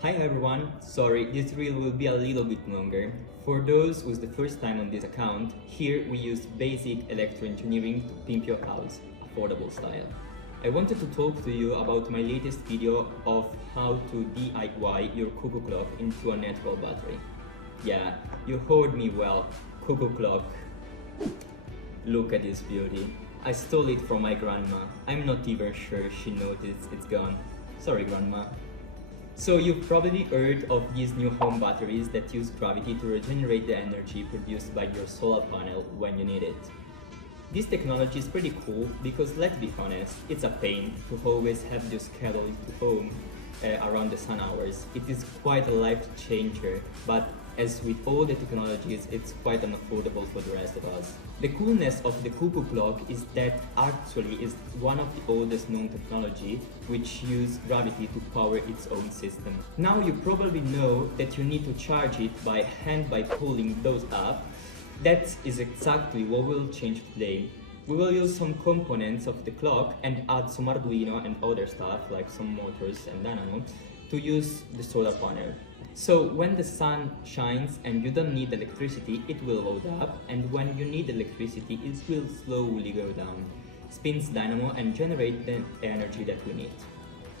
Hi everyone, sorry, this reel will be a little bit longer. For those who's the first time on this account, here we use basic electro-engineering to pimp your house, affordable style. I wanted to talk to you about my latest video of how to DIY your cuckoo clock into a natural battery. Yeah, you heard me well, cuckoo clock. Look at this beauty. I stole it from my grandma. I'm not even sure she noticed it's gone. Sorry grandma. So you've probably heard of these new home batteries that use gravity to regenerate the energy produced by your solar panel when you need it. This technology is pretty cool because, let's be honest, it's a pain to always have to schedule it to home around the sun hours. It is quite a life changer, but as with all the technologies, it's quite unaffordable for the rest of us. The coolness of the cuckoo clock is that actually is one of the oldest known technology which use gravity to power its own system. Now you probably know that you need to charge it by hand by pulling those up. That is exactly what we'll change today. We will use some components of the clock and add some Arduino and other stuff like some motors and dynamo to use the solar panel. So when the sun shines and you don't need electricity, it will load up, and when you need electricity, it will slowly go down, spins dynamo and generate the energy that we need.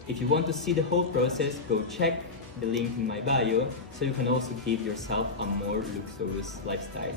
If you want to see the whole process, go check the link in my bio so you can also give yourself a more luxurious lifestyle.